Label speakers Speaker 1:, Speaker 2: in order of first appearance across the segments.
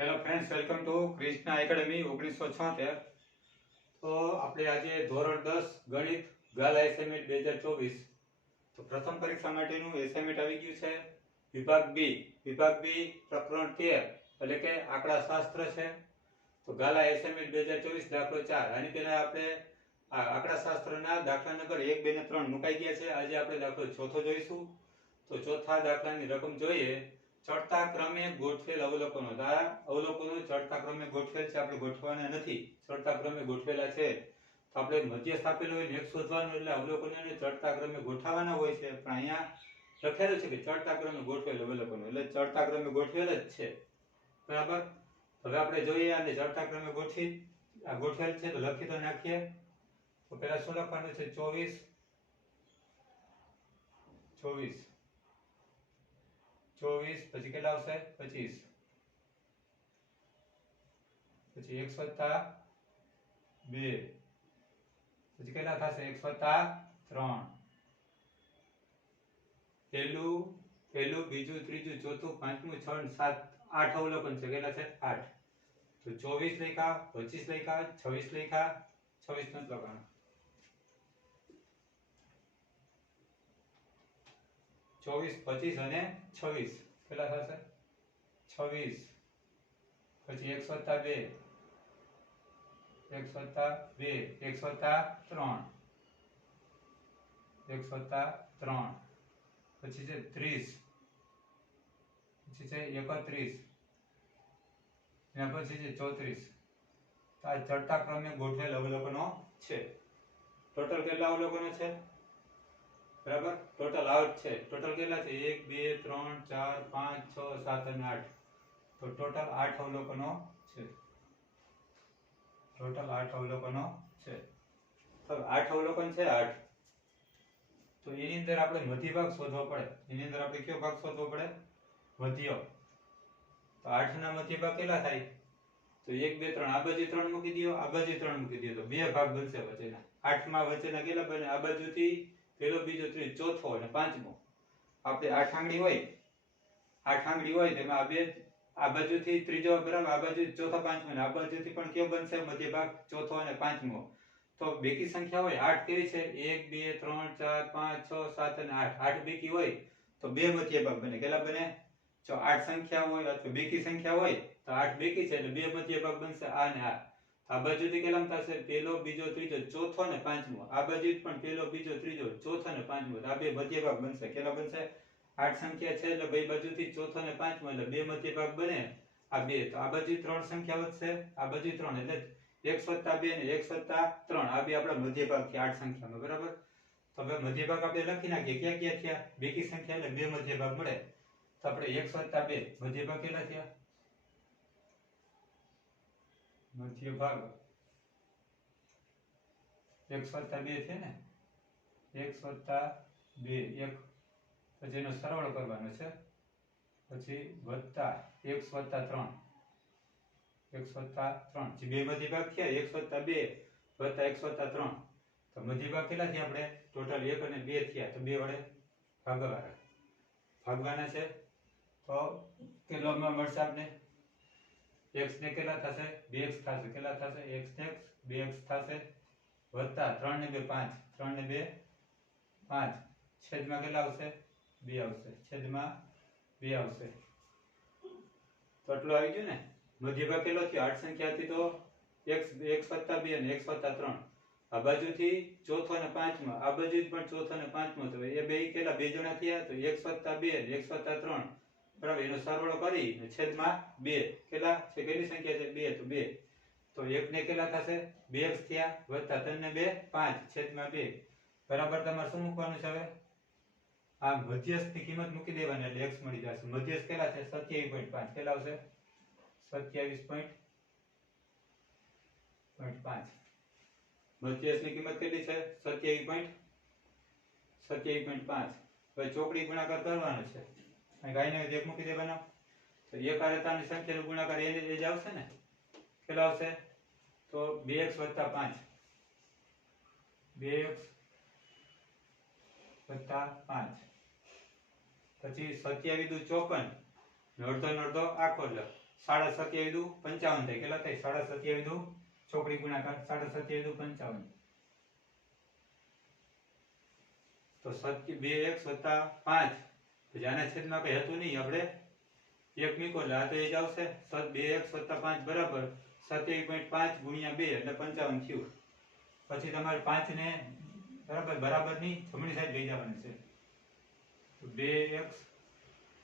Speaker 1: Hello friends welcome to Krishna academy ઓગણીસો છોતેર. તો આપણે આજે ધોરણ દસ, ગણિત, ગાલા એસાઇનમેન્ટ બે હજાર ચોવીસ. તો પ્રથમ પરીક્ષા માટેનું એસાઇનમેન્ટ આવી ગયું છે વિભાગ બી. વિભાગ બી પ્રકરણ તેર, એટલે કે આંકડા શાસ્ત્ર છે. તો ગાલા એસાઇનમેન્ટ બે હજાર ચોવીસ, દાખલો ચાર. આની પહેલાં આપણે આ આંકડા શાસ્ત્રના દાખલા નંબર એક, બે ને ત્રણ મુકાઈ ગયા છે. આજે આપણે દાખલો ચોથો જોઈશું. તો ચોથા દાખલાની રકમ જોઈએ. ચડતા ક્રમે ગોઠવેલ અવલોકનો. આ અવલોકનો ચડતા ક્રમે ગોઠવેલ છે, આપણે ગોઠવાના નથી. ચડતા ક્રમે ગોઠવેલા છે. તો આપણે મધ્ય આપેલું હોય એક શોધવાનું એટલે અવલોકનોને ચડતા ક્રમે ગોઠવવાના હોય છે. પણ અહીંયા લખેલું છે કે ચડતા ક્રમે ગોઠવેલ અવલોકનો. એટલે ચડતા ક્રમે ગોઠવેલ જ છે. બરાબર? હવે આપણે જોઈએ આને ચડતા ક્રમે ગોઠવી. આ ગોઠવેલ છે તો લખી તો નાખીએ. તો પહેલા શું લખવાનું છે? ચોવીસ. ચોવીસ. ચોવીસ પછી કેટલા આવશે પચીસ પછી એક વત્તા બે પછી કેટલા થશે એક વત્તા ત્રણ પહેલું પહેલું બીજું ત્રીજું ચોથું પાંચમું છ ને સાત આઠ અવલોકન છે કેટલા છે આઠ તો ચોવીસ લખ્યા પચીસ લખ્યા છવ્વીસ લખ્યા છવ્વીસ નથી લખવાના ચોવીસ, પચીસ અને છવ્વીસ. કેટલા થશે? છવ્વીસ. પછી એક વત્તા બે. એક વત્તા બે. એક વત્તા ત્રણ. એક વત્તા ત્રણ. પછી છે ત્રીસ. પછી છે એકત્રીસ. એના પછી છે ચોત્રીસ. આ ચડતા ક્રમે ગોઠવેલ અવલોકનો છે. ટોટલ કેટલા અવલોકનો છે? બરાબર? ટોટલ આઉટ છે. ટોટલ કેટલા છે? એક, બે, ત્રણ, ચાર, પાંચ, છ, સાત અને આઠ. તો ટોટલ આઠ અવલોકનો છે. ટોટલ આઠ અવલોકનો છે. આઠ અવલોકન છે આઠ. તો એની અંદર આપણે મધ્ય ભાગ શોધવો પડે. એની અંદર આપણે કયો ભાગ શોધવો પડે? મધ્ય. તો આઠ ના મધ્ય ભાગ કેટલા થાય? તો એક, બે, ત્રણ. આ બાજુ ત્રણ મૂકી દો, આ બાજુ ત્રણ મૂકી દો. તો બે ભાગ બનશે વચ્ચેના. આઠમાં વચ્ચેના કેટલા બને? આ બાજુથી પેલો બીજો, ત્રીજો, ચોથો અને પાંચમો. આપણે આઠ આંગળી હોય આઠ આંગળી હોય તેમાં આ બે, આ બાજુથી ત્રીજો બરાબર, આ બાજુ ચોથો, પાંચમો અને આ બાજુથી પણ કયો બનશે? મધ્ય ભાગ, ચોથો અને પાંચમો. તો બેકી સંખ્યા હોય, આઠ કેવી છે? એક, બે, ત્રણ, ચાર, પાંચ, છ, સાત અને આઠ. આઠ બેકી હોય, તો બે મધ્ય ભાગ બને. કેટલા બને? જો આઠ સંખ્યા હોય અથવા બેકી સંખ્યા હોય, તો આઠ બેકી છે એટલે બે મધ્ય ભાગ બનશે આ ને આ. આ બાજુથી કેટલા થશે? પેલો બીજો, ત્રીજો, ચોથો ને પાંચમો. આ બાજુ પણ પેલો બીજો, ત્રીજો, ચોથો ને પાંચમો. આ બે મધ્ય ભાગ બનશે. કેટલા બનશે? આઠ સંખ્યા છે એટલે બે બાજુથી ચોથો ને પાંચમો, એટલે બે મધ્ય ભાગ બને આ બે. તો આ બાજુ ત્રણ સંખ્યા વધશે? આ બાજુ ત્રણ. એટલે એક વત્તા બે ને એક વત્તા ત્રણ. આ બે આપણા મધ્ય ભાગ થયા આઠ સંખ્યામાં, બરાબર? તો હવે મધ્ય ભાગ આપણે લખી નાખીએ. ક્યાં ક્યાં થયા? બેકી સંખ્યા એટલે બે મધ્ય ભાગ મળે. તો આપણે એક વત્તા બે. મધ્ય ભાગ કેટલા થયા? મધ્ય ભાગ. એક વત્તા બે છે ને? એક વત્તા બે, એક. પછી એનો સરવાળો કરવાનો છે. પછી વત્તા એક વત્તા ત્રણ. એક વત્તા ત્રણ. જે બે મધ્ય ભાગ થયા, એક વત્તા બે વત્તા એક વત્તા ત્રણ. તો મધ્ય ભાગ કેટલા થયા આપણે? ટોટલ એક અને બે થયા, તો બે વડે ભાગવાના. ભાગવાના છે. તો કેટલો મળશે આપણે x ને કેટલા થશે? 2x થશે. કેટલા થશે? X ને x 2x થશે. વત્તા 3 ને 2 5 3 ને 2 5 છેદમાં કેટલા આવશે? 2 આવશે. છેદમાં 2 આવશે. તો આટલું આવી ગયું ને? મધ્ય ભાગ કેટલો થયો? આઠ સંખ્યા હતી તો x x વત્તા 2 અને x વત્તા 3 આ બાજુથી ચોથો અને પાંચમો. આ બાજુ પણ ચોથો અને પાંચમો તો એ બે કેટલા? બે જણા થયા? તો x વત્તા 2 અને x વત્તા 3 બરાબર, એનો સરવાળો કરી છેદમાં બે. કેટલા? છે, કેટલી સંખ્યા છે? બે, તો બે. તો એક ને કેટલા થશે? બે થયા વત્તા ત્રણ ને બે, પાંચ. છેદમાં બે. બરાબર, તમારે શું મૂકવાનું છે હવે? આ મધ્યસ્થની કિંમત મૂકી દેવાની, એટલે x મળી જશે. મધ્યસ્થ કેટલા છે? સત્યાવીસ પોઈન્ટ પાંચ. કેટલા આવશે? સત્યાવીસ પોઈન્ટ પોઈન્ટ પાંચ. મધ્યસ્થ કિંમત કેટલી છે? સત્યાવીસ પોઈન્ટ સત્યાવીસ પોઈન્ટ પાંચ. હવે ચોકડી ગુણાકાર કરવાનો છે. અહીં ગાયને એક મૂકી દેવાનો તો એક આરતાની સંખ્યાનો ગુણાકાર એ જ આવશે ને? કેટલો આવશે? તો 2x 5 2x 5 પછી 27 દુ 54 ને અડધો ને અડધો આખો એટલે સાડા સત્યાવી દુ પંચાવન થાય. કેટલા થાય? સાડા સત્યાવી દુ ચોકડી ગુણાકાર. સાડા સત્યાવી દુ પંચાવન. તો સત્ય બે એક્સ વત્તા પાંચ. પછી આના છેદમાં કઈ હતું નહીં. આપણે એક મીકો એટલે આ તો એ જ આવશે. સત બે એક, સત્તા પાંચ બરાબર. સત્યાવીસ પોઈન્ટ પાંચ ગુણ્યા બે એટલે પંચાવન થયું. પછી તમારે પાંચ ને બરાબર બરાબર નહીં જમણી સાઈડ લઈ જવાની છે. તો બે એક્સ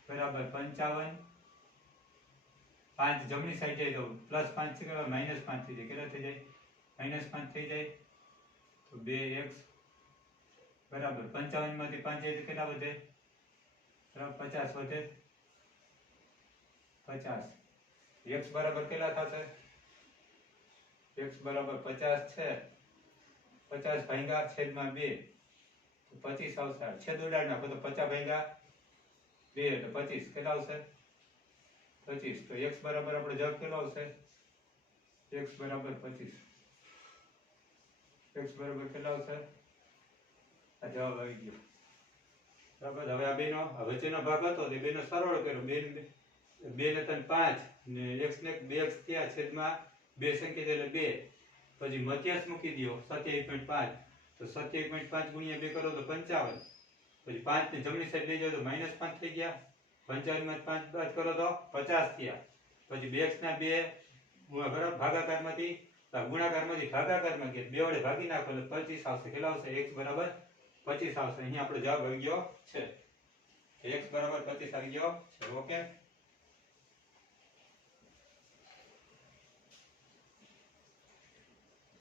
Speaker 1: બરાબર પંચાવન. પાંચ જમણી સાઈડ જાય તો પ્લસ પાંચ છે કે માઇનસ પાંચ થઈ જાય. કેટલા થઈ જાય? માઇનસ પાંચ થઈ જાય. તો બે એક્સ બરાબર પંચાવનમાંથી પાંચ જાય તો કેટલા વધે? પચાસ વધે. પચાસ. એક્સ બરાબર કેટલા થશે? એક્સ બરાબર પચાસ છે. પચાસ ભાંગા છેદમાં બે પચીસ આવશે. છેદ ઉડાડી નાખો તો પચાસ ભાંગા બે, એટલે પચીસ. કેટલા આવશે? પચીસ. તો એક્સ બરાબર આપણે જવાબ કેટલો આવશે? એક્સ બરાબર પચીસ. એક્સ બરાબર કેટલા આવશે? આ જવાબ આવી ગયો. બરાબર હવે આ બેનો વચ્ચેનો ભાગ હતો તે બેનો સરળ કર્યો. બે બે ને ત્રણ પાંચ, ને એક્સ ને બે એક્સ થયા, છેદમાં બે સંકેત એટલે બે. પછી મધ્યાસ મૂકી દો સત્યાવીસ પોઈન્ટ પાંચ. તો સત્યાવીસ પોઈન્ટ પાંચ ગુણ્યા બે કરો તો પંચાવન. પછી પાંચ ને જમણી સાઈડ લઈ જાઓ તો માઇનસ પાંચ થઈ ગયા. પંચાવનમાં પાંચ બાદ કરો તો પચાસ થયા. પછી બે એક્સ ના બે બરાબર ભાગાકારમાંથી, ગુણાકારમાંથી ભાગાકારમાં ગયા. બે વડે ભાગી નાખો એટલે પચીસ આવશે. કેટલા આવશે? એક્સ બરાબર પચીસ આવશે. અહીંયા આપણો જવાબ આવી ગયો છે. એક્સ બરાબર પચીસ આવી ગયો છે. ઓકે?